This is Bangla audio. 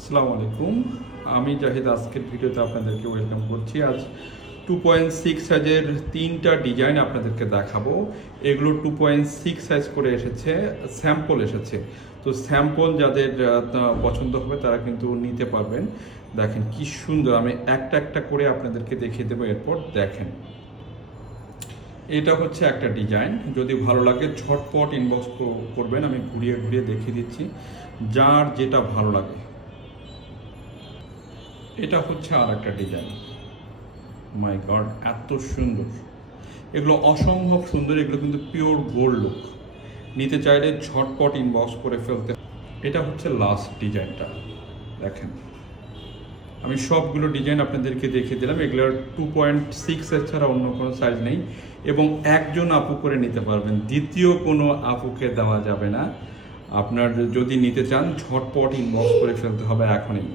আসসালামু আলাইকুম। আমি জাহিদ আজকের ভিডিওতে আপনাদেরকে ওয়েলকাম করছি। আজ 2.6 সাইজের তিনটা ডিজাইন আপনাদেরকে দেখাবো। এগুলো 2.6 সাইজ করে এসেছে, স্যাম্পল এসেছে। তো স্যাম্পল যাদের পছন্দ হবে তারা কিন্তু নিতে পারবেন। দেখেন কি সুন্দর, আমি একটা একটা করে আপনাদেরকে দেখিয়ে দেবো, এরপর দেখেন। এটা হচ্ছে একটা ডিজাইন, যদি ভালো লাগে ঝটপট ইনবক্স করবেন, আমি ঘুরিয়ে ঘুরিয়ে দেখিয়ে দিচ্ছি যার যেটা ভালো লাগে। এটা হচ্ছে আর একটা ডিজাইন। মাই গড, এত সুন্দর! এগুলো অসম্ভব সুন্দর, এগুলো কিন্তু পিওর গোল্ড লুক। নিতে চাইলে ঝটপট ইনবক্স করে ফেলতে। এটা হচ্ছে লাস্ট ডিজাইনটা, দেখেন। আমি সবগুলো ডিজাইন আপনাদেরকে দেখিয়ে দিলাম। এগুলোর 2.6 ছাড়া অন্য কোনো সাইজ নেই এবং একজন আপু করে নিতে পারবেন, দ্বিতীয় কোনো আপুকে দেওয়া যাবে না। আপনার যদি নিতে চান ঝটপট ইনবক্স করে ফেলতে হবে এখনই।